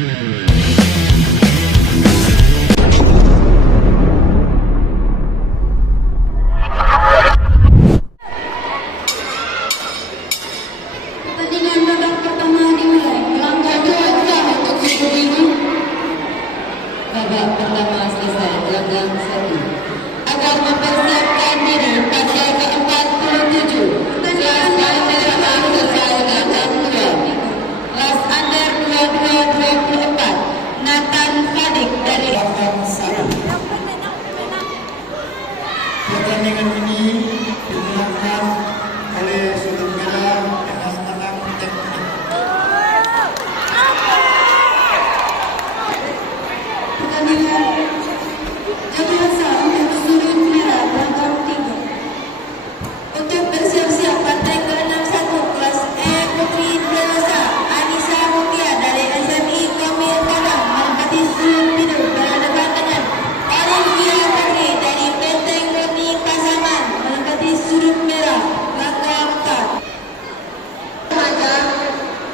Pertandingan babak pertama dimulai. Langkah dua untuk suku biru. Babak pertama selesai. Gelanggang 1. Agar mempersiapkan diri pada ke-47. Kelas Under selesai gelanggang 2. Kelas Under 22-24. Nathan Fadik dari Gelanggang 1. Pertandingan ini dimenangkan oleh Surut Merah dengan menang teknik. pertandingan Jakarta untuk Surut Merah gelanggang 3. Untuk bersiap-siap partai ke-61 kelas E Putri Dewasa Anissa Mutia dari SMI Kamil Padang menempati Surut Biru berhadapan dengan Olivia Putri dari Benteng Murni Pasaman menempati Surut Merah gelanggang 4. Remaja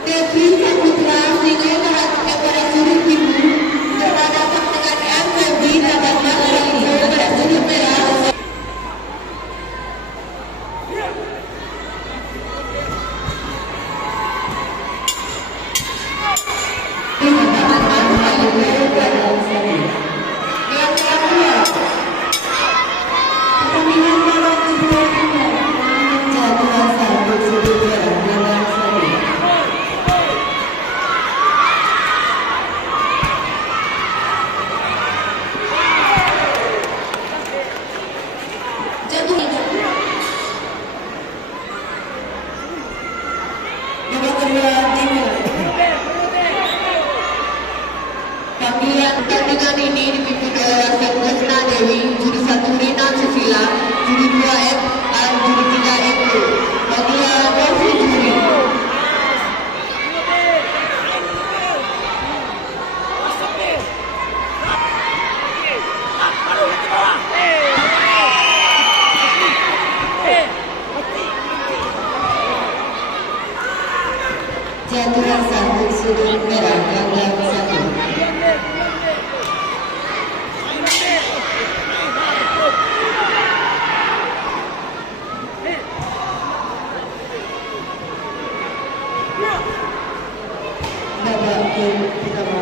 Devi Saputra Singo Barat kepada Surut Biru berhadapan dengan M. Febi dapat mengalami kepada Surut Merah. Pertandingan babak kedua dimulai. Jadwal 1 Surut Merah gelanggang 1. Jadwal babak kedua dimulai. Pertandingan ini dipimpin oleh Wasit Lesna Dewi, juri 1 Rina Susila, juri 2 M, dan juri 3 Ibnu. Bagian Rofi Juri. Jadwal 1 Surut Merah gelanggang 1. Babak pertama